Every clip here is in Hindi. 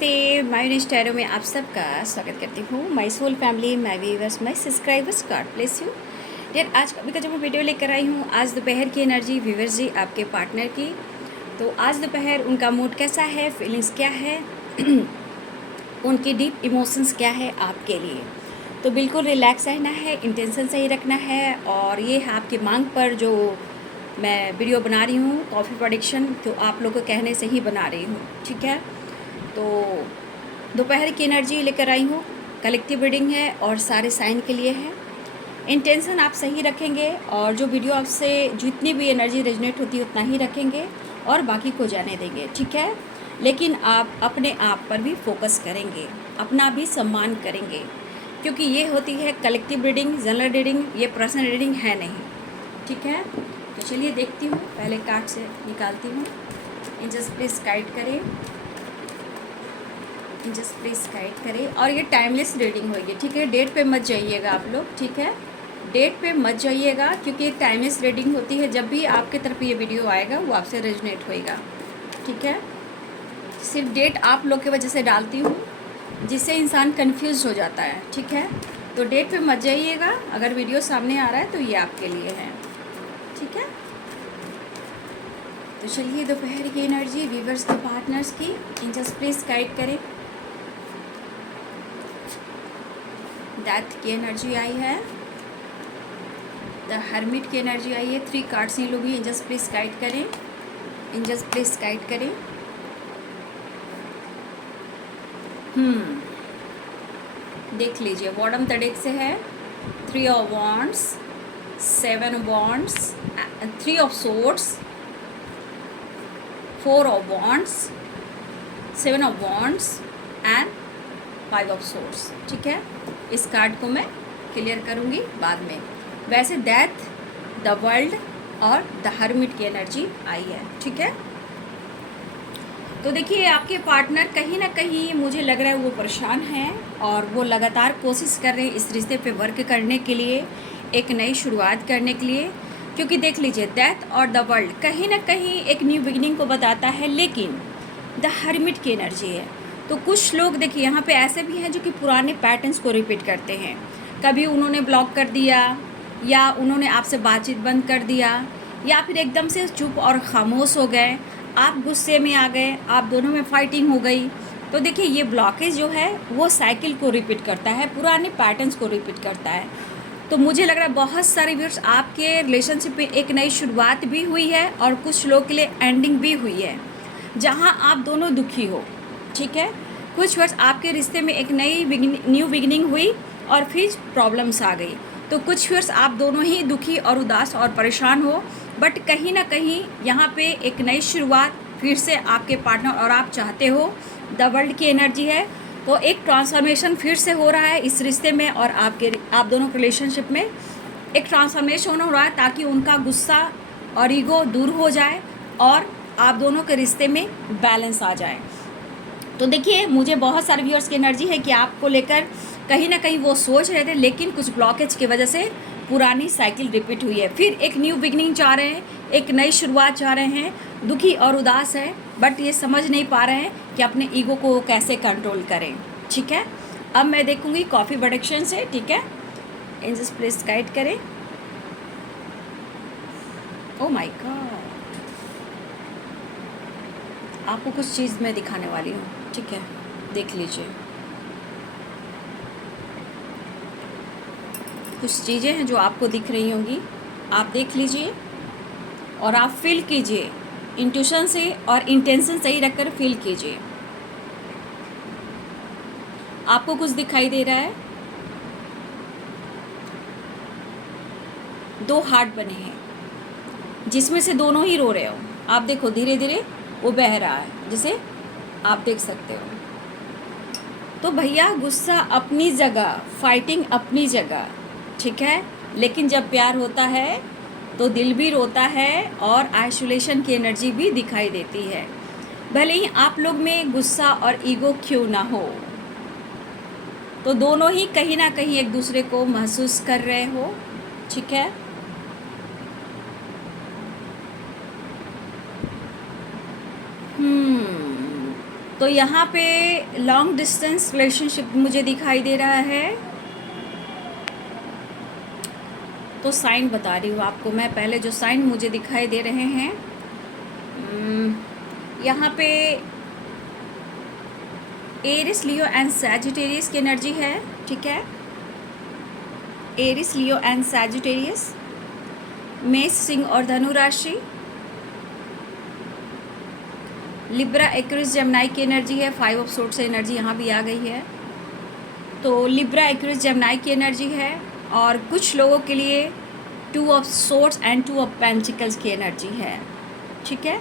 नमस्ते, मायूनेश टैरो में आप सबका स्वागत करती हूँ। My soul family, my viewers, my subscribers, God bless you. यार आज का जो मैं वीडियो लेकर आई हूँ, आज दोपहर की एनर्जी व्यूअर्स जी आपके पार्टनर की। तो आज दोपहर उनका मूड कैसा है, फीलिंग्स क्या है उनकी डीप इमोशंस क्या है आपके लिए। तो बिल्कुल रिलैक्स रहना है, इंटेंशन सही रखना है। और ये है आपकी मांग पर जो मैं वीडियो बना रही हूँ, कॉफ़ी प्रोडिक्शन, तो आप लोगों के कहने से ही बना रही हूँ, ठीक है। तो दोपहर की एनर्जी लेकर आई हूँ, कलेक्टिव रीडिंग है और सारे साइन के लिए है। इंटेंशन आप सही रखेंगे और जो वीडियो आपसे जितनी भी एनर्जी रेजोनेट होती है उतना ही रखेंगे और बाकी को जाने देंगे, ठीक है। लेकिन आप अपने आप पर भी फोकस करेंगे, अपना भी सम्मान करेंगे, क्योंकि ये होती है कलेक्टिव रीडिंग, जनरल रीडिंग, ये पर्सनल रीडिंग है नहीं, ठीक है। तो चलिए देखती हूँ, पहले कार्ड से निकालती हूँ। एंजल्स प्लीज गाइड करें, एंजल्स प्लीज गाइड करें। और ये टाइमलेस रीडिंग होगी, ठीक है। डेट पे मत जाइएगा आप लोग, ठीक है। डेट पे मत जाइएगा क्योंकि एक टाइमलेस रीडिंग होती है। जब भी आपके तरफ ये वीडियो आएगा वो आपसे रेजोनेट होएगा, ठीक है। सिर्फ डेट आप लोग की वजह से डालती हूँ, जिससे इंसान कंफ्यूज हो जाता है, ठीक है। तो डेट पे मत जाइएगा, अगर वीडियो सामने आ रहा है तो ये आपके लिए है, ठीक है। तो चलिए दोपहर की एनर्जी व्यूअर्स के पार्टनर्स की एंजल्स प्लीज गाइड करें। डेथ की एनर्जी आई है, द हर्मिट की एनर्जी आई है। 3 कार्ड्स ही लोग, एंजल्स प्लीज गाइड करें, एंजल्स प्लीज गाइड करें। देख लीजिए, बॉटम द डेक से है 3 of wands, 7 of wands, 3 of swords, 4 of wands, 7 of wands and 5 of swords, ठीक है। इस कार्ड को मैं क्लियर करूँगी बाद में। वैसे डेथ, द वर्ल्ड और द हर्मिट की एनर्जी आई है, ठीक है। तो देखिए, आपके पार्टनर कहीं ना कहीं मुझे लग रहा है वो परेशान हैं और वो लगातार कोशिश कर रहे हैं इस रिश्ते पे वर्क करने के लिए, एक नई शुरुआत करने के लिए। क्योंकि देख लीजिए, डेथ और द वर्ल्ड कहीं ना कहीं एक न्यू बिगिनिंग को बताता है, लेकिन द हर्मिट की एनर्जी है। तो कुछ लोग देखिए यहाँ पे ऐसे भी हैं जो कि पुराने पैटर्न्स को रिपीट करते हैं। कभी उन्होंने ब्लॉक कर दिया, या उन्होंने आपसे बातचीत बंद कर दिया, या फिर एकदम से चुप और खामोश हो गए, आप गुस्से में आ गए, आप दोनों में फाइटिंग हो गई। तो देखिए, ये ब्लॉकेज जो है वो साइकिल को रिपीट करता है, पुराने पैटर्न्स को रिपीट करता है। तो मुझे लग रहा है बहुत सारे व्यूअर्स, आपके रिलेशनशिप में एक नई शुरुआत भी हुई है और कुछ लोग के लिए एंडिंग भी हुई है, जहां आप दोनों दुखी हो, ठीक है। कुछ वर्ष आपके रिश्ते में एक नई न्यू बिगिनिंग हुई और फिर प्रॉब्लम्स आ गई। तो कुछ वर्ष आप दोनों ही दुखी और उदास और परेशान हो, बट कहीं ना कहीं यहाँ पे एक नई शुरुआत फिर से आपके पार्टनर और आप चाहते हो। द वर्ल्ड की एनर्जी है, तो एक ट्रांसफॉर्मेशन फिर से हो रहा है इस रिश्ते में, और आप दोनों के रिलेशनशिप में एक ट्रांसफॉर्मेशन हो रहा है, ताकि उनका गुस्सा और ईगो दूर हो जाए और आप दोनों के रिश्ते में बैलेंस आ जाए। तो देखिए, मुझे बहुत सारे व्यूअर्स की एनर्जी है कि आपको लेकर कहीं ना कहीं वो सोच रहे थे, लेकिन कुछ ब्लॉकेज की वजह से पुरानी साइकिल रिपीट हुई है। फिर एक न्यू बिगनिंग चाह रहे हैं, एक नई शुरुआत चाह रहे हैं, दुखी और उदास है, बट ये समझ नहीं पा रहे हैं कि अपने ईगो को कैसे कंट्रोल करें, ठीक है। अब मैं देखूंगी कॉफ़ी प्रोडक्शन से, ठीक है। एंजल्स प्लीज गाइड करें। ओ माय गॉड, आपको कुछ चीज़ मैं दिखाने वाली हूँ, ठीक है, देख लीजिए। कुछ चीज़ें हैं जो आपको दिख रही होंगी, आप देख लीजिए और आप फील कीजिए, इंट्यूशन से और इंटेंशन सही रखकर फील कीजिए। आपको कुछ दिखाई दे रहा है, 2 हार्ट बने हैं, जिसमें से दोनों ही रो रहे हो। आप देखो, धीरे धीरे वो बह रहा है, जिसे आप देख सकते हो। तो भैया, गुस्सा अपनी जगह, फाइटिंग अपनी जगह, ठीक है। लेकिन जब प्यार होता है तो दिल भी रोता है और आइसोलेशन की एनर्जी भी दिखाई देती है। भले ही आप लोग में गुस्सा और ईगो क्यों ना हो, तो दोनों ही कहीं ना कहीं एक दूसरे को महसूस कर रहे हो, ठीक है। तो यहाँ पे लॉन्ग डिस्टेंस रिलेशनशिप मुझे दिखाई दे रहा है। तो साइन बता रही हूँ आपको मैं, पहले जो साइन मुझे दिखाई दे रहे हैं, यहाँ पे एरिस, लियो एंड सैजिटेरियस की एनर्जी है। ठीक है, एरिस, लियो एंड सैजिटेरियस, मेष, सिंह और धनु राशि, लिब्रा, एक्वेरियस, जेमिनी की एनर्जी है। 5 ऑफ सोर्ड्स से एनर्जी यहाँ भी आ गई है। तो लिब्रा, एक्वेरियस, जेमिनी की एनर्जी है। और कुछ लोगों के लिए 2 of swords and 2 of pentacles की एनर्जी है। ठीक है,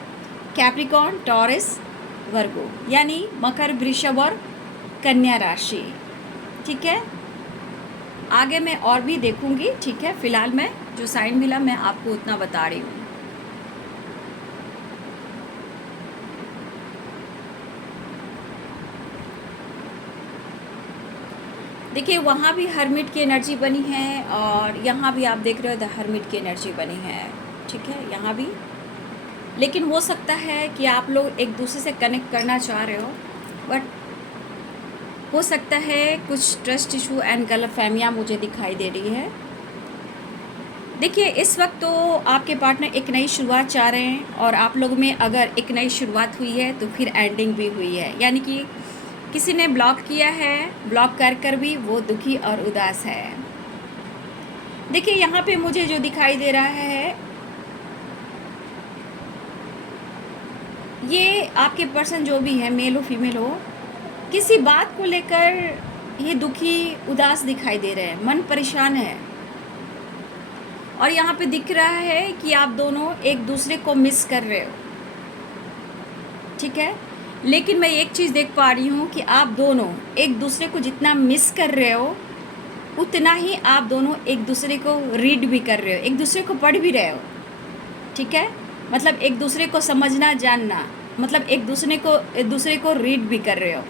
कैप्रिकॉर्न, टॉरस, वर्गो, यानी मकर, वृषभ और कन्या राशि। ठीक है, आगे मैं और भी देखूंगी। ठीक है, फिलहाल मैं जो साइन मिला मैं आपको उतना बता रही हूँ। देखिए, वहाँ भी हर्मिट की एनर्जी बनी है और यहाँ भी आप देख रहे हो द हर्मिट की एनर्जी बनी है। ठीक है, यहाँ भी, लेकिन हो सकता है कि आप लोग एक दूसरे से कनेक्ट करना चाह रहे हो, बट हो सकता है कुछ ट्रस्ट इशू एंड गलतफहमियां मुझे दिखाई दे रही है। देखिए, इस वक्त तो आपके पार्टनर एक नई शुरुआत चाह रहे हैं और आप लोग में अगर एक नई शुरुआत हुई है तो फिर एंडिंग भी हुई है, यानी कि किसी ने ब्लॉक किया है, ब्लॉक कर भी वो दुखी और उदास है। देखिए, यहाँ पे मुझे जो दिखाई दे रहा है, ये आपके पर्सन जो भी है, मेल हो फीमेल हो, किसी बात को लेकर ये दुखी उदास दिखाई दे रहे हैं, मन परेशान है। और यहाँ पे दिख रहा है कि आप दोनों एक दूसरे को मिस कर रहे हो। ठीक है, लेकिन मैं एक चीज़ देख पा रही हूँ कि आप दोनों एक दूसरे को जितना मिस कर रहे हो उतना ही आप दोनों एक दूसरे को रीड भी कर रहे हो, एक दूसरे को पढ़ भी रहे हो। ठीक है, मतलब एक दूसरे को समझना, जानना, मतलब एक दूसरे को रीड भी कर रहे हो।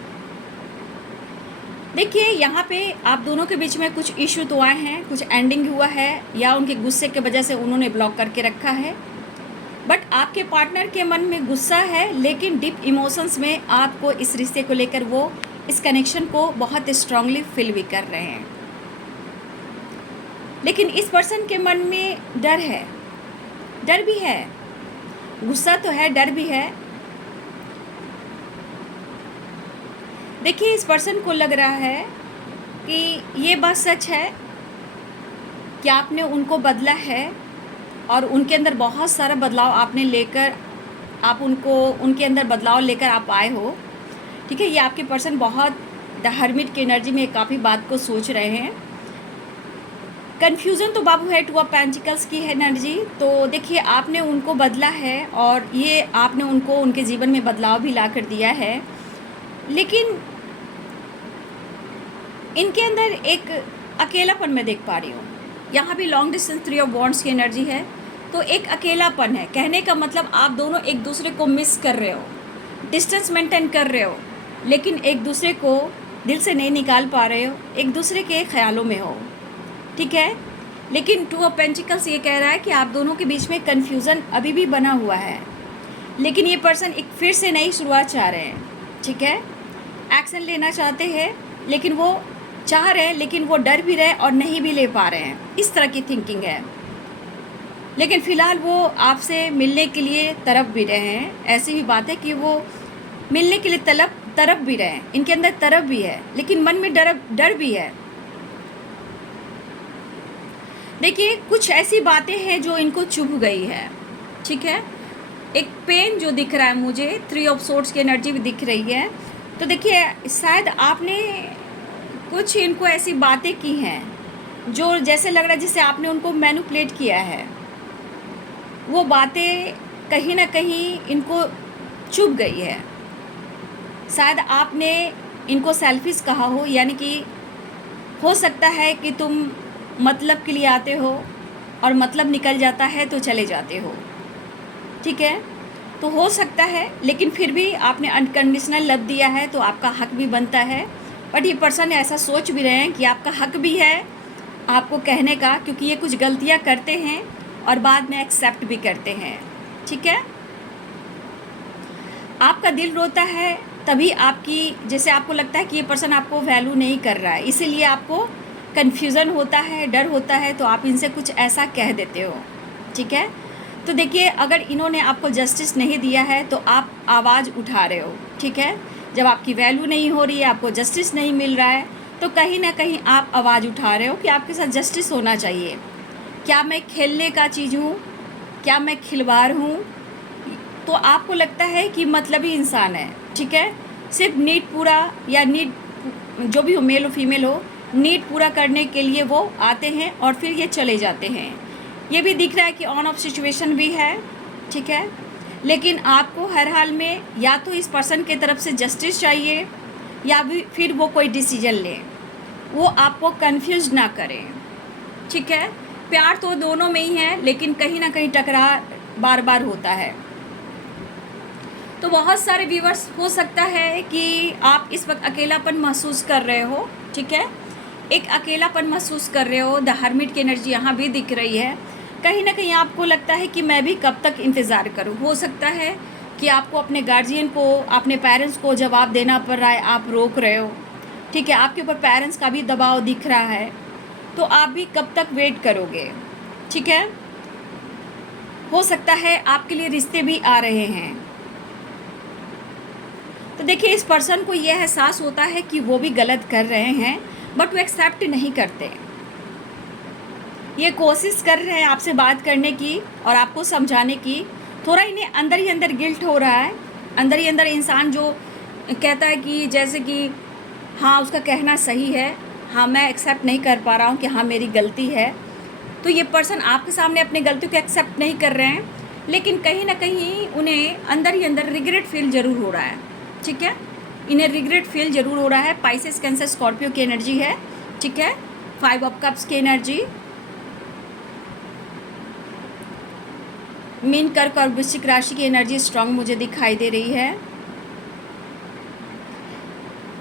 देखिए, यहाँ पे आप दोनों के बीच में कुछ इशू तो आए हैं, कुछ एंडिंग हुआ है या उनके गुस्से के वजह से उन्होंने ब्लॉक करके रखा है, बट आपके पार्टनर के मन में गुस्सा है, लेकिन डीप इमोशंस में आपको इस रिश्ते को लेकर वो इस कनेक्शन को बहुत स्ट्रांगली फील भी कर रहे हैं। लेकिन इस पर्सन के मन में डर है, डर भी है, गुस्सा तो है, डर भी है। देखिए, इस पर्सन को लग रहा है कि ये बात सच है कि आपने उनको बदला है और उनके अंदर बहुत सारा बदलाव आपने लेकर, आप उनके अंदर बदलाव लेकर आप आए हो। ठीक है, ये आपके पर्सन बहुत द हर्मिट की एनर्जी में काफ़ी बात को सोच रहे हैं। कन्फ्यूज़न तो बाबू है, 2 ऑफ पेंटिकल्स की एनर्जी। तो देखिए, आपने उनको बदला है और ये आपने उनको उनके जीवन में बदलाव भी ला कर दिया है, लेकिन इनके अंदर एक अकेलापन मैं देख पा रही हूँ। यहाँ भी लॉन्ग डिस्टेंस 3 ऑफ वॉन्ड्स की एनर्जी है, तो एक अकेलापन है। कहने का मतलब आप दोनों एक दूसरे को मिस कर रहे हो, डिस्टेंस मेंटेन कर रहे हो, लेकिन एक दूसरे को दिल से नहीं निकाल पा रहे हो, एक दूसरे के ख्यालों में हो। ठीक है, लेकिन 2 ऑफ पेंटिकल्स ये कह रहा है कि आप दोनों के बीच में कन्फ्यूज़न अभी भी बना हुआ है, लेकिन ये पर्सन एक फिर से नई शुरुआत चाह रहे हैं। ठीक है, एक्शन लेना चाहते हैं, लेकिन वो चाह रहे हैं, लेकिन वो डर भी रहे और नहीं भी ले पा रहे हैं, इस तरह की थिंकिंग है। लेकिन फ़िलहाल वो आपसे मिलने के लिए तरफ भी रहे हैं। ऐसी भी बात है कि वो मिलने के लिए तरफ भी रहे हैं, इनके अंदर तरफ भी है, लेकिन मन में डर भी है। देखिए, कुछ ऐसी बातें हैं जो इनको चुभ गई है। ठीक है, एक पेन जो दिख रहा है मुझे, 3 ऑफ सोर्ड्स की एनर्जी भी दिख रही है। तो देखिए, शायद आपने कुछ इनको ऐसी बातें की हैं जो जैसे लग रहा है जैसे आपने उनको मैनिपुलेट किया है। वो बातें कहीं ना कहीं इनको चुभ गई है। शायद आपने इनको सेल्फिश कहा हो, यानी कि हो सकता है कि तुम मतलब के लिए आते हो और मतलब निकल जाता है तो चले जाते हो। ठीक है, तो हो सकता है, लेकिन फिर भी आपने अनकंडीशनल लव दिया है तो आपका हक भी बनता है। बट ये पर्सन ऐसा सोच भी रहे हैं कि आपका हक भी है आपको कहने का, क्योंकि ये कुछ गलतियां करते हैं और बाद में एक्सेप्ट भी करते हैं। ठीक है, आपका दिल रोता है तभी आपकी, जैसे आपको लगता है कि ये पर्सन आपको वैल्यू नहीं कर रहा है, इसीलिए आपको कन्फ्यूज़न होता है, डर होता है, तो आप इनसे कुछ ऐसा कह देते हो, ठीक है। तो देखिए, अगर इन्होंने आपको जस्टिस नहीं दिया है तो आप आवाज़ उठा रहे हो, ठीक है। जब आपकी वैल्यू नहीं हो रही है, आपको जस्टिस नहीं मिल रहा है, तो कहीं ना कहीं आप आवाज़ उठा रहे हो कि आपके साथ जस्टिस होना चाहिए। क्या मैं खेलने का चीज़ हूँ? क्या मैं खिलवाड़ हूँ? तो आपको लगता है कि मतलबी इंसान है, ठीक है। सिर्फ नीड पूरा, या नीड जो भी हो, मेल हो फीमेल हो, नीड पूरा करने के लिए वो आते हैं और फिर ये चले जाते हैं। ये भी दिख रहा है कि ऑन ऑफ सिचुएशन भी है, ठीक है। लेकिन आपको हर हाल में या तो इस पर्सन के तरफ से जस्टिस चाहिए, या फिर वो कोई डिसीजन लें, वो आपको कंफ्यूज ना करें, ठीक है। प्यार तो दोनों में ही है, लेकिन कहीं ना कहीं टकराव बार बार होता है। तो बहुत सारे व्यूअर्स, हो सकता है कि आप इस वक्त अकेलापन महसूस कर रहे हो, ठीक है। एक अकेलापन महसूस कर रहे हो। द हर्मिट की एनर्जी यहाँ भी दिख रही है। कहीं ना कहीं आपको लगता है कि मैं भी कब तक इंतज़ार करूँ। हो सकता है कि आपको अपने गार्जियन को, अपने पेरेंट्स को जवाब देना पड़ रहा है, आप रोक रहे हो, ठीक है। आपके ऊपर पेरेंट्स का भी दबाव दिख रहा है, तो आप भी कब तक वेट करोगे, ठीक है। हो सकता है आपके लिए रिश्ते भी आ रहे हैं। तो देखिए, इस पर्सन को यह एहसास होता है कि वो भी गलत कर रहे हैं, बट वो एक्सेप्ट नहीं करते। ये कोशिश कर रहे हैं आपसे बात करने की और आपको समझाने की। थोड़ा इन्हें अंदर ही अंदर गिल्ट हो रहा है। अंदर ही अंदर इंसान जो कहता है कि जैसे कि हाँ, उसका कहना सही है, हाँ मैं एक्सेप्ट नहीं कर पा रहा हूँ कि हाँ मेरी गलती है। तो ये पर्सन आपके सामने अपनी गलतियों को एक्सेप्ट नहीं कर रहे हैं, लेकिन कहीं ना कहीं उन्हें अंदर ही अंदर रिग्रेट फील ज़रूर हो रहा है, ठीक है। इन्हें रिग्रेट फील ज़रूर हो रहा है। पाइसेस, कैंसर, स्कॉर्पियो की एनर्जी है, ठीक है। 5 ऑफ कप्स की एनर्जी, मीन, कर्क और वृश्चिक राशि की एनर्जी स्ट्रांग मुझे दिखाई दे रही है।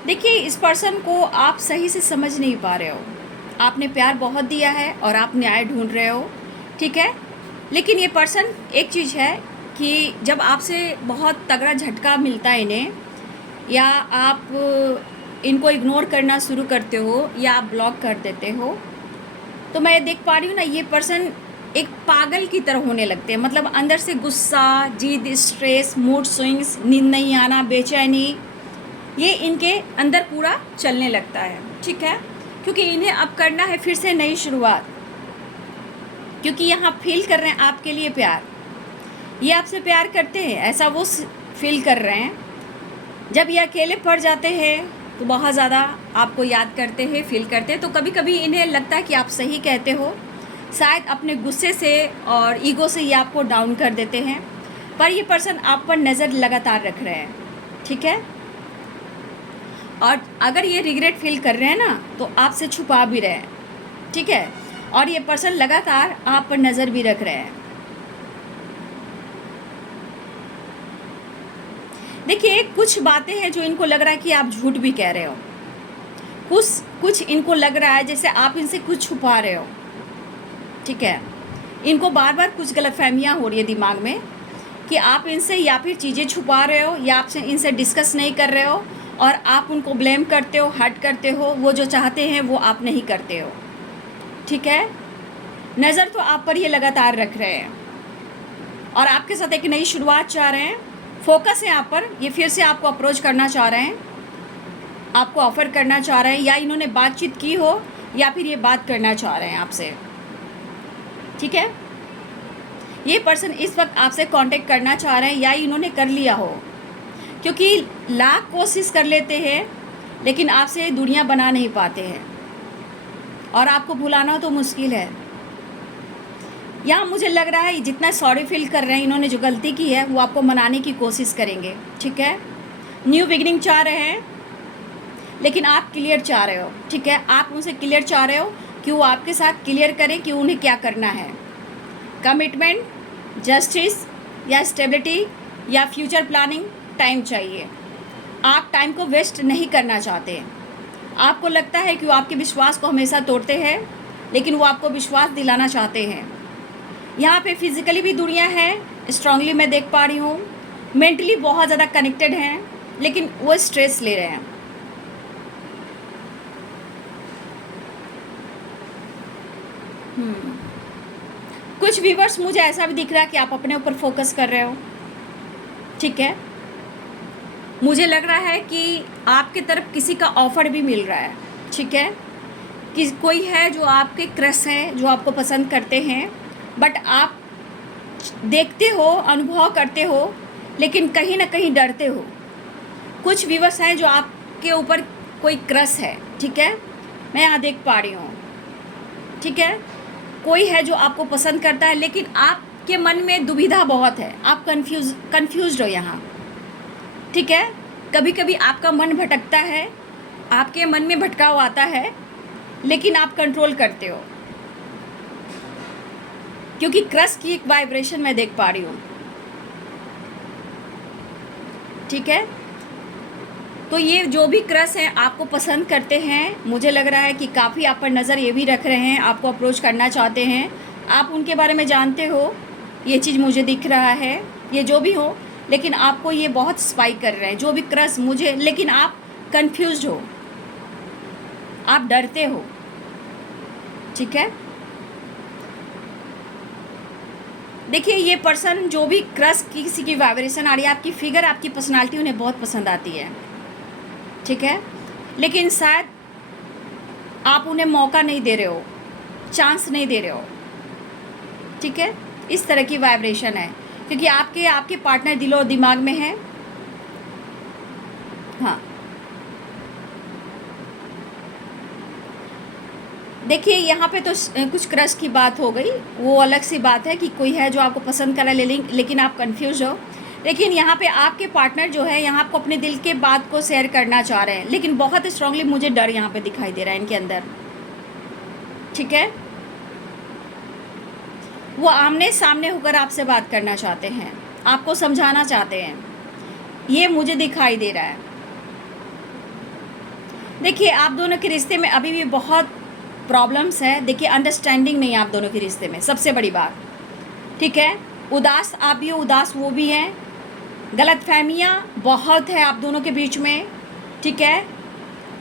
देखिए, इस पर्सन को आप सही से समझ नहीं पा रहे हो। आपने प्यार बहुत दिया है और आप न्याय ढूंढ रहे हो, ठीक है। लेकिन ये पर्सन, एक चीज़ है कि जब आपसे बहुत तगड़ा झटका मिलता है इन्हें, या आप इनको इग्नोर करना शुरू करते हो या आप ब्लॉक कर देते हो, तो मैं देख पा रही हूँ ना, ये पर्सन एक पागल की तरह होने लगते हैं। मतलब अंदर से गुस्सा, जिद, स्ट्रेस, मूड स्विंग्स, नींद नहीं आना, बेचैनी, ये इनके अंदर पूरा चलने लगता है, ठीक है। क्योंकि इन्हें अब करना है फिर से नई शुरुआत, क्योंकि यहाँ फील कर रहे हैं आपके लिए प्यार। ये आपसे प्यार करते हैं, ऐसा वो फील कर रहे हैं। जब ये अकेले पड़ जाते हैं तो बहुत ज़्यादा आपको याद करते हैं, फील करते हैं। तो कभी कभी इन्हें लगता है कि आप सही कहते हो। शायद अपने गुस्से से और ईगो से ये आपको डाउन कर देते हैं, पर ये पर्सन आप पर नज़र लगातार रख रहे हैं, ठीक है। और अगर ये रिग्रेट फील कर रहे हैं ना, तो आपसे छुपा भी रहे हैं, ठीक है। और ये पर्सन लगातार आप पर नज़र भी रख रहे हैं। देखिए, कुछ बातें हैं जो इनको लग रहा है कि आप झूठ भी कह रहे हो। कुछ इनको लग रहा है जैसे आप इनसे कुछ छुपा रहे हो, ठीक है। इनको बार बार कुछ गलतफहमियां हो रही है दिमाग में कि आप इनसे या फिर चीज़ें छुपा रहे हो, या आप इनसे डिस्कस नहीं कर रहे हो, और आप उनको ब्लेम करते हो, हर्ट करते हो। वो जो चाहते हैं वो आप नहीं करते हो, ठीक है। नज़र तो आप पर ये लगातार रख रहे हैं और आपके साथ एक नई शुरुआत चाह रहे हैं। फोकस है आप पर। ये फिर से आपको अप्रोच करना चाह रहे हैं, आपको ऑफ़र करना चाह रहे हैं, या इन्होंने बातचीत की हो या फिर ये बात करना चाह रहे हैं आपसे, ठीक है। ये पर्सन इस वक्त आपसे कांटेक्ट करना चाह रहे हैं, या इन्होंने कर लिया हो, क्योंकि लाख कोशिश कर लेते हैं लेकिन आपसे दूरियां बना नहीं पाते हैं, और आपको भुलाना तो मुश्किल है। यहाँ मुझे लग रहा है जितना सॉरी फील कर रहे हैं, इन्होंने जो गलती की है वो आपको मनाने की कोशिश करेंगे, ठीक है। न्यू बिगिनिंग चाह रहे हैं, लेकिन आप क्लियर चाह रहे हो, ठीक है। आप उनसे क्लियर चाह रहे हो कि वो आपके साथ क्लियर करें कि उन्हें क्या करना है। कमिटमेंट, जस्टिस, या स्टेबिलिटी, या फ्यूचर प्लानिंग, टाइम चाहिए। आप टाइम को वेस्ट नहीं करना चाहते। आपको लगता है कि वो आपके विश्वास को हमेशा तोड़ते हैं, लेकिन वो आपको विश्वास दिलाना चाहते हैं। यहाँ पे फिजिकली भी दूरियां हैं, स्ट्रांगली मैं देख पा रही हूँ। मेंटली बहुत ज़्यादा कनेक्टेड हैं, लेकिन वो स्ट्रेस ले रहे हैं। कुछ व्यूवर्स मुझे ऐसा भी दिख रहा है कि आप अपने ऊपर फोकस कर रहे हो, ठीक है। मुझे लग रहा है कि आपकी तरफ किसी का ऑफर भी मिल रहा है, ठीक है। कि कोई है जो आपके क्रश हैं, जो आपको पसंद करते हैं, बट आप देखते हो, अनुभव करते हो, लेकिन कहीं ना कहीं डरते हो। कुछ व्यूवर्स हैं जो आपके ऊपर कोई क्रश है, ठीक है, मैं यहाँ देख पा रही हूँ, ठीक है। कोई है जो आपको पसंद करता है, लेकिन आपके मन में दुविधा बहुत है, आप कंफ्यूज्ड हो यहाँ, ठीक है। कभी कभी आपका मन भटकता है, आपके मन में भटकाव आता है, लेकिन आप कंट्रोल करते हो, क्योंकि क्रश की एक वाइब्रेशन मैं देख पा रही हूँ, ठीक है। तो ये जो भी क्रश हैं आपको पसंद करते हैं, मुझे लग रहा है कि काफ़ी आप पर नज़र ये भी रख रहे हैं, आपको अप्रोच करना चाहते हैं, आप उनके बारे में जानते हो, ये चीज़ मुझे दिख रहा है। ये जो भी हो, लेकिन आपको ये बहुत स्पाइक कर रहे हैं, जो भी क्रश मुझे, लेकिन आप कंफ्यूज्ड हो, आप डरते हो, ठीक है। देखिए, ये पर्सन जो भी क्रश किसी की वाइब्रेशन आ रही है, आपकी फिगर, आपकी पर्सनालिटी उन्हें बहुत पसंद आती है, ठीक है। लेकिन शायद आप उन्हें मौका नहीं दे रहे हो, चांस नहीं दे रहे हो, ठीक है। इस तरह की वाइब्रेशन है, क्योंकि आपके पार्टनर दिलो और दिमाग में है। हाँ, देखिए यहाँ पे तो कुछ क्रश की बात हो गई, वो अलग सी बात है कि कोई है जो आपको पसंद करा लेकिन आप कंफ्यूज हो। लेकिन यहाँ पे आपके पार्टनर जो है, यहाँ आपको अपने दिल के बात को शेयर करना चाह रहे हैं, लेकिन बहुत स्ट्रांगली मुझे डर यहाँ पे दिखाई दे रहा है इनके अंदर, ठीक है। वो आमने सामने होकर आपसे बात करना चाहते हैं, आपको समझाना चाहते हैं, ये मुझे दिखाई दे रहा है। देखिए, आप दोनों के रिश्ते में अभी भी बहुत प्रॉब्लम्स है। देखिए, अंडरस्टैंडिंग नहीं है आप दोनों के रिश्ते में, सबसे बड़ी बात, ठीक है। उदास आप भी हो, उदास वो भी हैं, गलतफहमियाँ बहुत है आप दोनों के बीच में, ठीक है।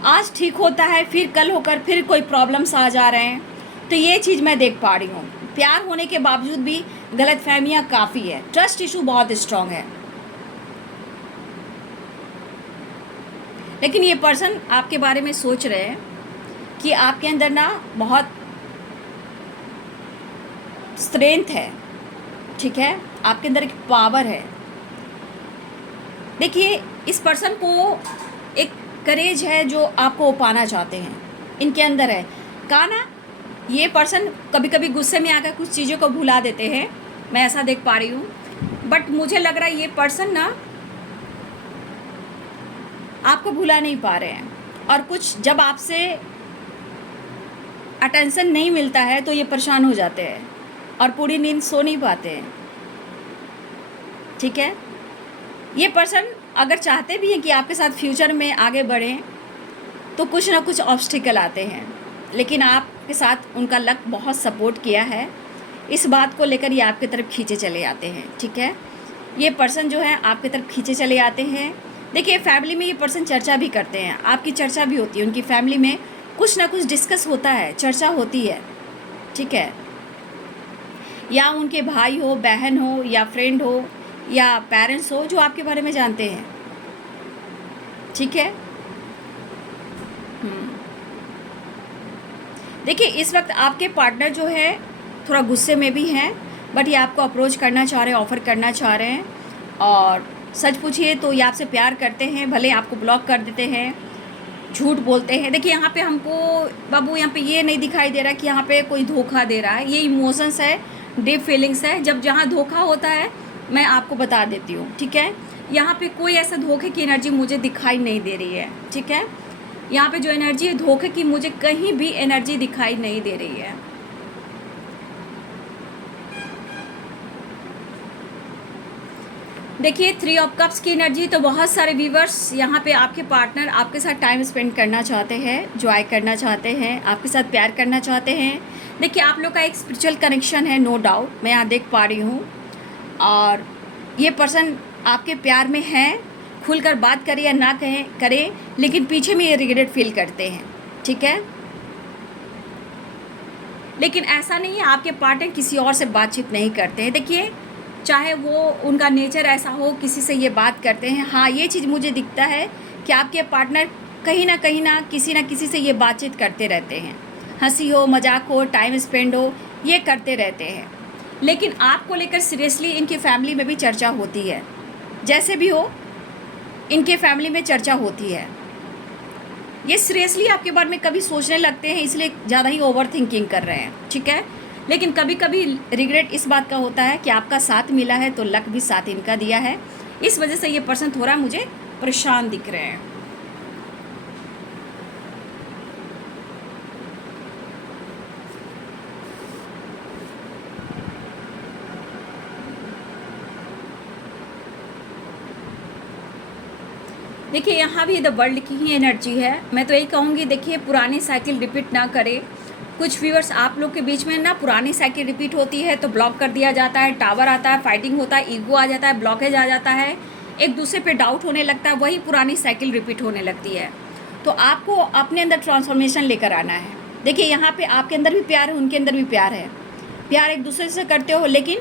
आज ठीक होता है, फिर कल होकर फिर कोई प्रॉब्लम्स आ जा रहे हैं, तो ये चीज़ मैं देख पा रही हूँ। प्यार होने के बावजूद भी गलतफहमियाँ काफ़ी है, ट्रस्ट इशू बहुत स्ट्रांग है। लेकिन ये पर्सन आपके बारे में सोच रहे हैं कि आपके अंदर ना बहुत स्ट्रेंथ है, ठीक है, आपके अंदर एक पावर है। देखिए, इस पर्सन को एक करेज है जो आपको पाना चाहते हैं, इनके अंदर है। कहा ना, ये पर्सन कभी कभी गुस्से में आकर कुछ चीज़ों को भुला देते हैं, मैं ऐसा देख पा रही हूँ। बट मुझे लग रहा है ये पर्सन ना आपको भुला नहीं पा रहे हैं, और कुछ जब आपसे अटेंशन नहीं मिलता है तो ये परेशान हो जाते हैं और पूरी नींद सो नहीं पाते हैं, ठीक है। ये पर्सन अगर चाहते भी हैं कि आपके साथ फ्यूचर में आगे बढ़ें, तो कुछ ना कुछ ऑब्स्टिकल आते हैं, लेकिन आपके साथ उनका लक बहुत सपोर्ट किया है, इस बात को लेकर ये आपकी तरफ खींचे चले आते हैं, ठीक है। ये पर्सन जो है आपकी तरफ खींचे चले आते हैं। देखिए, फैमिली में ये पर्सन चर्चा भी करते हैं, आपकी चर्चा भी होती है, उनकी फैमिली में कुछ ना कुछ डिस्कस होता है, चर्चा होती है, ठीक है। या उनके भाई हो, बहन हो, या फ्रेंड हो, या पेरेंट्स हो जो आपके बारे में जानते हैं, ठीक है। देखिए, इस वक्त आपके पार्टनर जो है थोड़ा गुस्से में भी हैं, बट ये आपको अप्रोच करना चाह रहे हैं, ऑफ़र करना चाह रहे हैं, और सच पूछिए तो ये आपसे प्यार करते हैं, भले आपको ब्लॉक कर देते हैं, झूठ बोलते हैं। देखिए, यहाँ पे हमको बाबू यहाँ पे ये नहीं दिखाई दे रहा कि यहाँ पे कोई धोखा दे रहा है, ये इमोशंस है, डीप फीलिंग्स है। जब जहाँ धोखा होता है मैं आपको बता देती हूँ, ठीक है। यहाँ पे कोई ऐसा धोखे की एनर्जी मुझे दिखाई नहीं दे रही है, ठीक है। यहाँ पे जो एनर्जी है धोखे की, मुझे कहीं भी एनर्जी दिखाई नहीं दे रही है। देखिए, 3 ऑफ कप्स की एनर्जी, तो बहुत सारे व्यूवर्स यहाँ पे आपके पार्टनर आपके साथ टाइम स्पेंड करना चाहते हैं, जॉय करना चाहते हैं, आपके साथ प्यार करना चाहते हैं। देखिए, आप लोग का एक स्पिरिचुअल कनेक्शन है, नो डाउट, मैं यहाँ देख पा रही हूँ। और ये पर्सन आपके प्यार में है, खुलकर बात करें या ना करें, लेकिन पीछे में ये रिग्रेट फील करते हैं, ठीक है। लेकिन ऐसा नहीं है आपके पार्टनर किसी और से बातचीत नहीं करते हैं। देखिए, चाहे वो उनका नेचर ऐसा हो, किसी से ये बात करते हैं। हाँ, ये चीज़ मुझे दिखता है कि आपके पार्टनर कहीं ना किसी से ये बातचीत करते रहते हैं। हंसी हो, मजाक हो, टाइम स्पेंड हो, ये करते रहते हैं। लेकिन आपको लेकर सीरियसली इनकी फैमिली में भी चर्चा होती है। जैसे भी हो, इनके फैमिली में चर्चा होती है। ये सीरियसली आपके बारे में कभी सोचने लगते हैं, इसलिए ज़्यादा ही ओवर थिंकिंग कर रहे हैं, ठीक है। लेकिन कभी कभी रिग्रेट इस बात का होता है कि आपका साथ मिला है तो लक भी साथ इनका दिया है। इस वजह से ये पर्सन थोड़ा मुझे परेशान दिख रहे हैं। देखिए, यहाँ भी द वर्ल्ड की ही एनर्जी है। मैं तो यही कहूँगी, देखिए पुरानी साइकिल रिपीट ना करें। कुछ व्यूअर्स आप लोग के बीच में ना पुरानी साइकिल रिपीट होती है तो ब्लॉक कर दिया जाता है, टावर आता है, फाइटिंग होता है, ईगो आ जाता है, ब्लॉकेज आ जाता है, एक दूसरे पे डाउट होने लगता है, वही पुरानी साइकिल रिपीट होने लगती है। तो आपको अपने अंदर ट्रांसफॉर्मेशन लेकर आना है। देखिए, यहाँ पे आपके अंदर भी प्यार है, उनके अंदर भी प्यार है। प्यार एक दूसरे से करते हो, लेकिन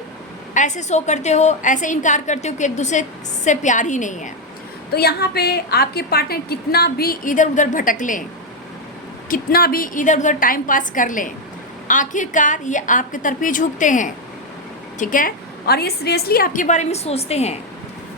ऐसे शो करते हो, ऐसे इनकार करते हो कि एक दूसरे से प्यार ही नहीं है। तो यहाँ पे आपके पार्टनर कितना भी इधर उधर भटक लें, कितना भी इधर उधर टाइम पास कर लें, आखिरकार ये आपके तरफ ही झुकते हैं, ठीक है। और ये सीरियसली आपके बारे में सोचते हैं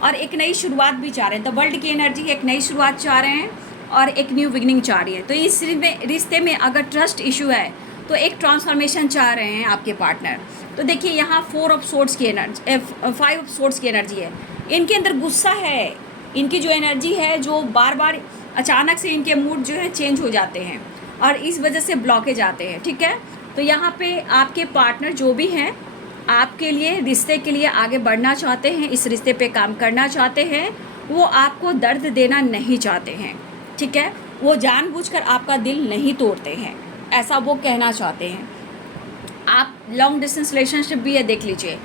और एक नई शुरुआत भी चाह रहे हैं। तो वर्ल्ड की एनर्जी एक नई शुरुआत चाह रहे हैं और एक न्यू बिगनिंग चाह रही है। तो इस रिश्ते में अगर ट्रस्ट इशू है तो एक ट्रांसफॉर्मेशन चाह रहे हैं आपके पार्टनर। तो देखिए, यहाँ 4 ऑफ सोर्ड्स की एनर्जी, 5 ऑफ सोर्ड्स की एनर्जी है। इनके अंदर गुस्सा है, इनकी जो एनर्जी है, जो बार बार अचानक से इनके मूड जो है चेंज हो जाते हैं और इस वजह से ब्लॉकेज आते हैं, ठीक है। तो यहाँ पे आपके पार्टनर जो भी हैं, आपके लिए, रिश्ते के लिए आगे बढ़ना चाहते हैं, इस रिश्ते पे काम करना चाहते हैं। वो आपको दर्द देना नहीं चाहते हैं, ठीक है। वो जानबूझकर आपका दिल नहीं तोड़ते हैं, ऐसा वो कहना चाहते हैं। आप लॉन्ग डिस्टेंस रिलेशनशिप भी है, देख लीजिए।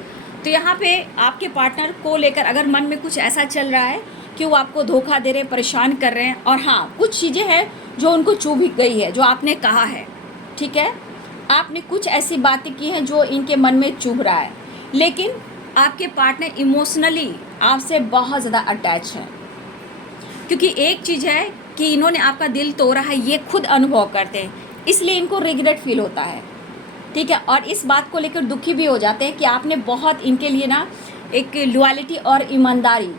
तो यहाँ पे आपके पार्टनर को लेकर अगर मन में कुछ ऐसा चल रहा है कि वो आपको धोखा दे रहे हैं, परेशान कर रहे हैं, और हाँ, कुछ चीज़ें हैं जो उनको चुभ गई है, जो आपने कहा है, ठीक है। आपने कुछ ऐसी बातें की हैं जो इनके मन में चुभ रहा है, लेकिन आपके पार्टनर इमोशनली आपसे बहुत ज़्यादा अटैच है। क्योंकि एक चीज़ है कि इन्होंने आपका दिल तोड़ा है, ये खुद अनुभव करते हैं, इसलिए इनको रिग्रेट फील होता है, ठीक है। और इस बात को लेकर दुखी भी हो जाते हैं कि आपने बहुत इनके लिए ना एक लॉयल्टी और ईमानदारी,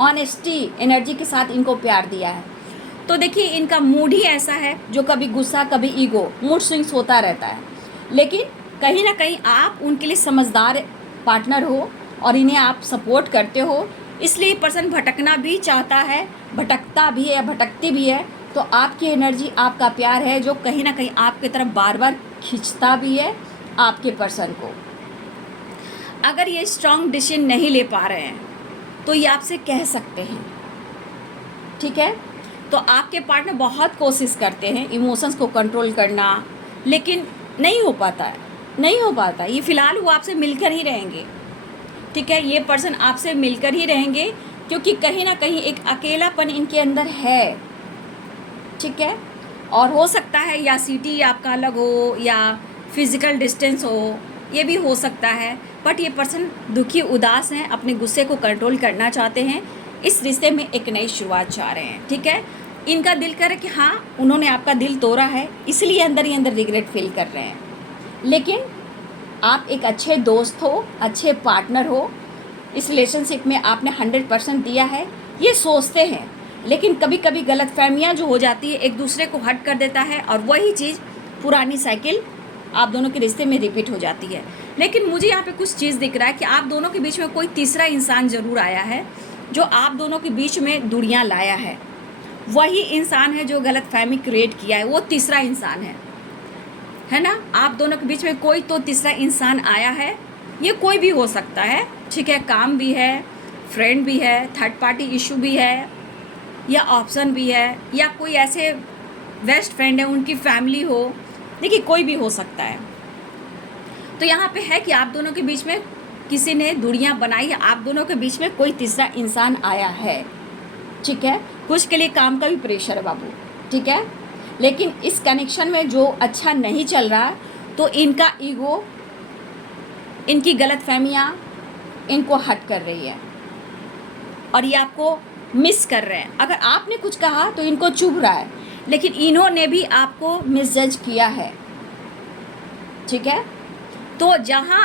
ऑनेस्टी एनर्जी के साथ इनको प्यार दिया है। तो देखिए, इनका मूड ही ऐसा है जो कभी गुस्सा, कभी ईगो, मूड स्विंग्स होता रहता है। लेकिन कहीं ना कहीं आप उनके लिए समझदार पार्टनर हो और इन्हें आप सपोर्ट करते हो, इसलिए पर्सन भटकना भी चाहता है, भटकता भी है या भटकती भी है। तो आपकी एनर्जी, आपका प्यार है जो कहीं ना कहीं आपकी तरफ बार बार खींचता भी है आपके पर्सन को। अगर ये स्ट्रॉन्ग डिसीजन नहीं ले पा रहे हैं तो ये आपसे कह सकते हैं, ठीक है। तो आपके पार्टनर बहुत कोशिश करते हैं इमोशंस को कंट्रोल करना, लेकिन नहीं हो पाता है, नहीं हो पाता। ये फ़िलहाल वो आपसे मिलकर ही रहेंगे, ठीक है। ये पर्सन आपसे मिलकर ही रहेंगे क्योंकि कहीं ना कहीं एक अकेलापन इनके अंदर है, ठीक है। और हो सकता है या सिटी आपका अलग हो या फिज़िकल डिस्टेंस हो, ये भी हो सकता है। बट ये पर्सन दुखी, उदास हैं, अपने गुस्से को कंट्रोल करना चाहते हैं, इस रिश्ते में एक नई शुरुआत चाह रहे हैं, ठीक है। इनका दिल करे कि हाँ, उन्होंने आपका दिल तोड़ा है, इसलिए अंदर ही अंदर रिग्रेट फील कर रहे हैं। लेकिन आप एक अच्छे दोस्त हो, अच्छे पार्टनर हो, इस रिलेशनशिप में आपने 100% दिया है, ये सोचते हैं। लेकिन कभी कभी गलतफहमियां जो हो जाती है, एक दूसरे को हट कर देता है और वही चीज़, पुरानी साइकिल आप दोनों के रिश्ते में रिपीट हो जाती है। लेकिन मुझे यहाँ पे कुछ चीज़ दिख रहा है कि आप दोनों के बीच में कोई तीसरा इंसान ज़रूर आया है जो आप दोनों के बीच में दूरियां लाया है। वही इंसान है जो गलतफहमी क्रिएट किया है, वो तीसरा इंसान है ना। आप दोनों के बीच में कोई तो तीसरा इंसान आया है, ये कोई भी हो सकता है, ठीक है। काम भी है, फ्रेंड भी है, थर्ड पार्टी इशू भी है, या ऑप्शन भी है, या कोई ऐसे बेस्ट फ्रेंड है, उनकी फैमिली हो, देखिए कोई भी हो सकता है। तो यहाँ पे है कि आप दोनों के बीच में किसी ने दूरियां बनाई, आप दोनों के बीच में कोई तीसरा इंसान आया है, ठीक है। कुछ के लिए काम का भी प्रेशर है बाबू, ठीक है। लेकिन इस कनेक्शन में जो अच्छा नहीं चल रहा है, तो इनका ईगो, इनकी गलतफहमियाँ इनको हट कर रही है और ये आपको मिस कर रहे हैं। अगर आपने कुछ कहा तो इनको चुभ रहा है, लेकिन इन्होंने भी आपको मिसजज किया है, ठीक है। तो जहाँ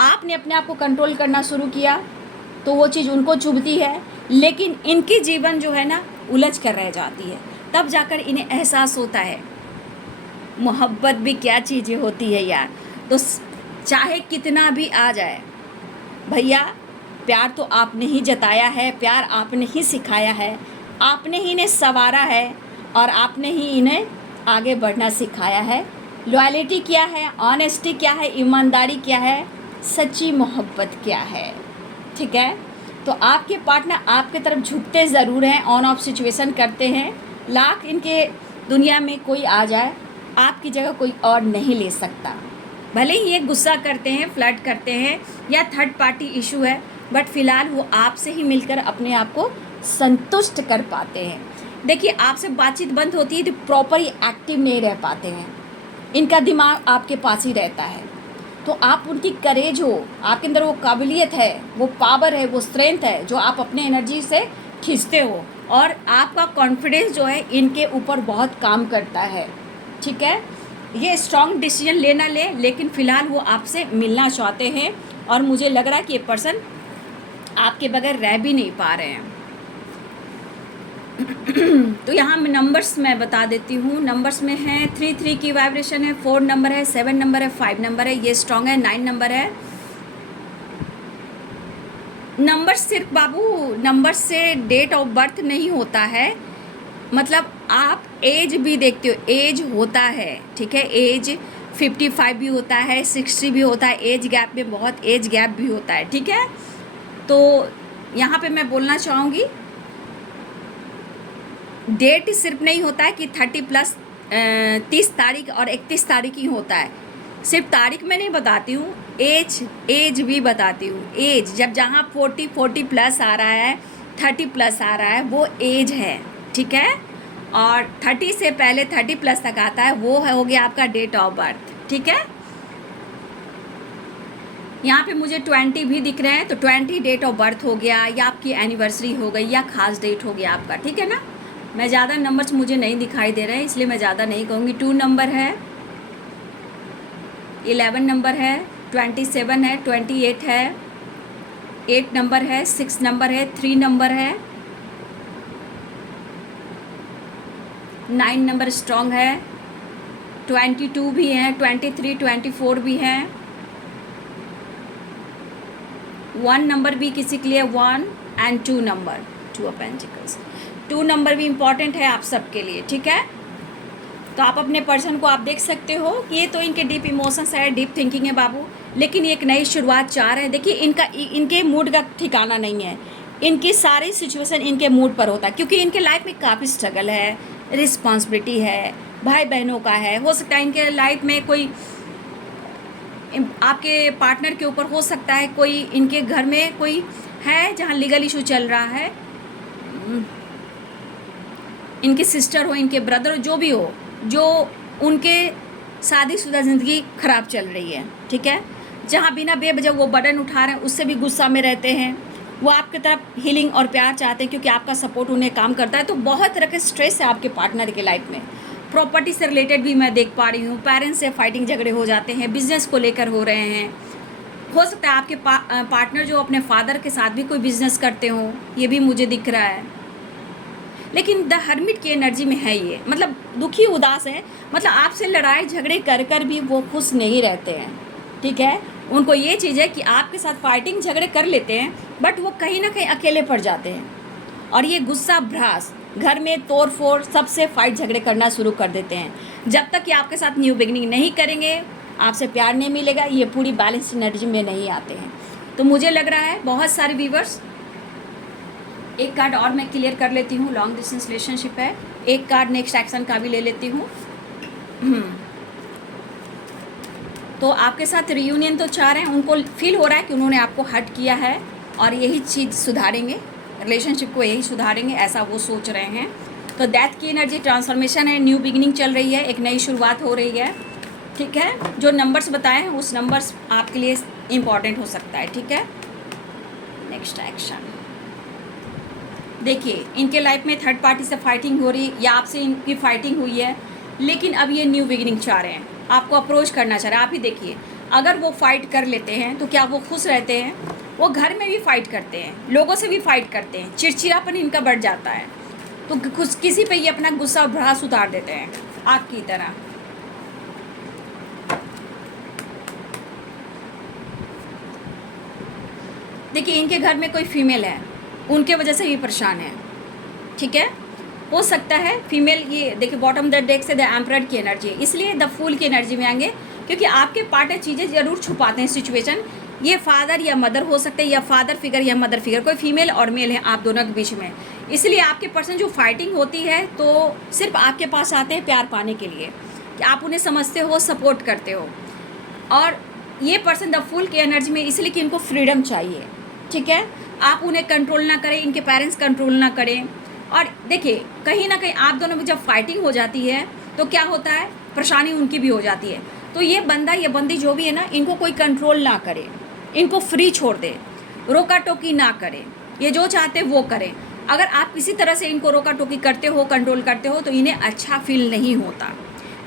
आपने अपने आप को कंट्रोल करना शुरू किया तो वो चीज़ उनको चुभती है, लेकिन इनकी जीवन जो है ना उलझ कर रह जाती है। तब जाकर इन्हें एहसास होता है मोहब्बत भी क्या चीज़ें होती है यार। तो चाहे कितना भी आ जाए भैया, प्यार तो आपने ही जताया है, प्यार आपने ही सिखाया है, आपने ही इन्हें संवारा है और आपने ही इन्हें आगे बढ़ना सिखाया है। लॉयल्टी क्या है, ऑनेस्टी क्या है, ईमानदारी क्या है, सच्ची मोहब्बत क्या है, ठीक है। तो आपके पार्टनर आपके तरफ झुकते ज़रूर हैं, ऑन ऑफ सिचुएशन करते हैं। लाख इनके दुनिया में कोई आ जाए, आपकी जगह कोई और नहीं ले सकता। भले ही ये गुस्सा करते हैं, फ्लर्ट करते हैं या थर्ड पार्टी इशू है, बट फ़िलहाल वो आपसे ही मिलकर अपने आप को संतुष्ट कर पाते हैं। देखिए, आपसे बातचीत बंद होती है तो प्रॉपर एक्टिव नहीं रह पाते हैं, इनका दिमाग आपके पास ही रहता है। तो आप उनकी करेज हो, आपके अंदर वो काबिलियत है, वो पावर है, वो स्ट्रेंथ है जो आप अपने एनर्जी से खींचते हो, और आपका कॉन्फिडेंस जो है इनके ऊपर बहुत काम करता है, ठीक है। ये स्ट्रॉन्ग डिसीजन लेना ले, लेकिन फ़िलहाल वो आपसे मिलना चाहते हैं और मुझे लग रहा है कि ये पर्सन आपके बगैर रह भी नहीं पा रहे हैं। तो यहाँ मैं नंबर्स मैं बता देती हूँ। नंबर्स में है 3 की वाइब्रेशन है, 4 नंबर है, 7 नंबर है, 5 नंबर है, ये स्ट्रॉन्ग है, 9 नंबर है। नंबर सिर्फ बाबू नंबर से डेट ऑफ बर्थ नहीं होता है, मतलब आप एज भी देखते हो, एज होता है, ठीक है। एज 55 भी होता है, 60 भी होता है, एज गैप में बहुत एज गैप भी होता है, ठीक है। तो यहाँ पे मैं बोलना चाहूँगी, डेट सिर्फ नहीं होता है कि 30+ 30 तारीख और 31 तारीख ही होता है। सिर्फ तारीख में नहीं बताती हूँ, एज भी बताती हूँ। एज जब जहाँ 40+ आ रहा है, 30+ आ रहा है, वो एज है, ठीक है। और 30 से पहले 30+ तक आता है, वो हो गया आपका डेट ऑफ बर्थ, ठीक है। यहाँ पे मुझे 20 भी दिख रहे हैं, तो 20 डेट ऑफ बर्थ हो गया, या आपकी एनिवर्सरी हो गई, या खास डेट हो गया आपका, ठीक है ना। मैं ज़्यादा नंबर्स मुझे नहीं दिखाई दे रहे हैं, इसलिए मैं ज़्यादा नहीं कहूँगी। 2 नंबर है, 11 नंबर है, 27 है, 28 है, 8 नंबर है, 6 नंबर है, 3 नंबर है, 9 नंबर स्ट्रॉन्ग है, 22 भी है, 23, 24 भी है, 1 नंबर भी किसी के लिए 1 and 2 number, 2 of pentacles. 2 number भी इम्पॉर्टेंट है आप सबके लिए, ठीक है। तो आप अपने पर्सन को आप देख सकते हो कि ये तो इनके डीप इमोशंस है, डीप थिंकिंग है बाबू, लेकिन एक नई शुरुआत चाह रहे हैं। देखिए, इनके मूड का ठिकाना नहीं है, इनकी सारी सिचुएशन इनके मूड पर होता है, क्योंकि इनके लाइफ में काफ़ी स्ट्रगल है, रिस्पॉन्सिबिलिटी है, भाई बहनों का है, हो सकता है इनके लाइफ में कोई आपके पार्टनर के ऊपर हो सकता है, कोई इनके घर में कोई है जहाँ लीगल इशू चल रहा है, इनके सिस्टर हो, इनके ब्रदर हो, जो भी हो, जो उनके शादीशुदा ज़िंदगी ख़राब चल रही है, ठीक है। जहाँ बिना बेवजह वो बर्डन उठा रहे हैं, उससे भी गुस्सा में रहते हैं, वो आपकी तरफ हीलिंग और प्यार चाहते हैं, क्योंकि आपका सपोर्ट उन्हें काम करता है। तो बहुत तरह के स्ट्रेस है आपके पार्टनर के लाइफ में। प्रॉपर्टी से रिलेटेड भी मैं देख पा रही हूँ, पेरेंट्स से फाइटिंग झगड़े हो जाते हैं, बिजनेस को लेकर हो रहे हैं। हो सकता है आपके पार्टनर जो अपने फादर के साथ भी कोई बिजनेस करते हो, ये भी मुझे दिख रहा है। लेकिन द हर्मिट की एनर्जी में है ये, मतलब दुखी उदास है, मतलब आपसे लड़ाई झगड़े कर कर भी वो खुश नहीं रहते हैं, ठीक है। उनको ये चीज़ है कि आपके साथ फाइटिंग झगड़े कर लेते हैं, बट वो कहीं ना कहीं अकेले पड़ जाते हैं, और ये गुस्सा भ्रास घर में तोड़ फोड़ सबसे फाइट झगड़े करना शुरू कर देते हैं। जब तक कि आपके साथ न्यू बिगनिंग नहीं करेंगे, आपसे प्यार नहीं मिलेगा, ये पूरी बैलेंस एनर्जी में नहीं आते हैं। तो मुझे लग रहा है बहुत सारे व्यूवर्स, एक कार्ड और मैं क्लियर कर लेती हूँ, लॉन्ग डिस्टेंस रिलेशनशिप है, एक कार्ड नेक्स्ट एक्शन का भी ले लेती हूँ। तो आपके साथ रियूनियन तो चाह रहे हैं, उनको फील हो रहा है कि उन्होंने आपको हर्ट किया है और यही चीज़ सुधारेंगे, रिलेशनशिप को यही सुधारेंगे, ऐसा वो सोच रहे हैं। तो डेथ की एनर्जी ट्रांसफॉर्मेशन है, न्यू बिगिनिंग चल रही है, एक नई शुरुआत हो रही है, ठीक है। जो नंबर्स बताए हैं उस नंबर्स आपके लिए इम्पॉर्टेंट हो सकता है, ठीक है। नेक्स्ट एक्शन देखिए, इनके लाइफ में थर्ड पार्टी से फाइटिंग हो रही या आपसे इनकी फाइटिंग हुई है, लेकिन अब ये न्यू बिगिनिंग चाह रहे हैं, आपको अप्रोच करना चाह रहे हैं। आप ही देखिए, अगर वो फाइट कर लेते हैं तो क्या वो खुश रहते हैं? वो घर में भी फाइट करते हैं, लोगों से भी फाइट करते हैं, चिड़चिड़ापन इनका बढ़ जाता है, तो कुछ किसी पे ये अपना गुस्सा और भड़ास उतार देते हैं आग की तरह। देखिए, इनके घर में कोई फीमेल है, उनके वजह से भी परेशान है, ठीक है। हो सकता है फीमेल, ये देखिए बॉटम द डेक से द एम्परर की एनर्जी है, इसलिए द फूल की एनर्जी में आएंगे, क्योंकि आपके पार्टनर चीज़ें ज़रूर छुपाते हैं सिचुएशन। ये फादर या मदर हो सकते हैं, या फादर फिगर या मदर फिगर, कोई फीमेल और मेल है आप दोनों के बीच में। इसलिए आपके पर्सन जो फाइटिंग होती है तो सिर्फ आपके पास आते हैं प्यार पाने के लिए, कि आप उन्हें समझते हो, सपोर्ट करते हो। और ये पर्सन द फूल की एनर्जी में इसलिए कि इनको फ्रीडम चाहिए, ठीक है। आप उन्हें कंट्रोल ना करें, इनके पेरेंट्स कंट्रोल ना करें। और देखिए, कहीं ना कहीं आप दोनों में जब फाइटिंग हो जाती है तो क्या होता है, परेशानी उनकी भी हो जाती है। तो ये बंदा या बंदी जो भी है ना, इनको कोई कंट्रोल ना करे, इनको फ्री छोड़ दे, रोका टोकी ना करे, ये जो चाहते वो करें। अगर आप किसी तरह से इनको रोका टोकी करते हो, कंट्रोल करते हो, तो इन्हें अच्छा फील नहीं होता।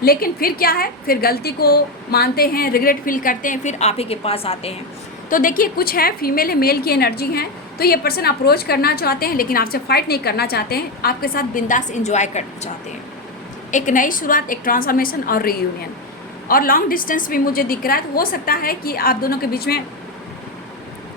लेकिन फिर क्या है, फिर गलती को मानते हैं, रिग्रेट फील करते हैं, फिर आप ही के पास आते हैं। तो देखिए, कुछ है फीमेल है, मेल की एनर्जी है, तो ये पर्सन अप्रोच करना चाहते हैं, लेकिन आपसे फाइट नहीं करना चाहते हैं, आपके साथ बिंदास एंजॉय करना चाहते हैं। एक नई शुरुआत, एक ट्रांसफॉर्मेशन और रीयूनियन, और लॉन्ग डिस्टेंस भी मुझे दिख रहा है। तो हो सकता है कि आप दोनों के बीच में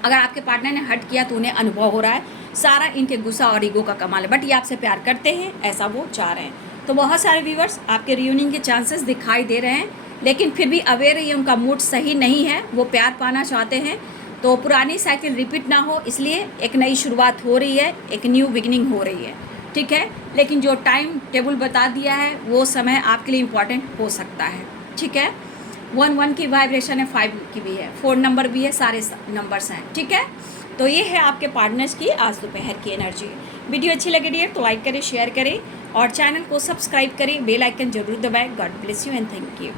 अगर आपके पार्टनर ने हट किया तो उन्हें अनुभव हो रहा है, सारा इनके गुस्सा और ईगो का कमाल है, बट ये आपसे प्यार करते हैं, ऐसा वो चाह रहे हैं। तो बहुत सारे व्यूअर्स आपके रियूनियन के चांसेस दिखाई दे रहे हैं, लेकिन फिर भी अवेयर रहिए, उनका मूड सही नहीं है, वो प्यार पाना चाहते हैं। तो पुरानी साइकिल रिपीट ना हो, इसलिए एक नई शुरुआत हो रही है, एक न्यू बिगिनिंग हो रही है, ठीक है। लेकिन जो टाइम टेबल बता दिया है वो समय आपके लिए इम्पॉर्टेंट हो सकता है, ठीक है। 1 की वाइब्रेशन है, 5 की भी है, 4 नंबर भी है, सारे नंबर्स हैं, ठीक है। तो ये है आपके पार्टनर्स की आज दोपहर की एनर्जी। वीडियो अच्छी लगे डियर तो लाइक करें, शेयर करें, और चैनल को सब्सक्राइब करें, बेल आइकन जरूर दबाएं। God bless you and thank you.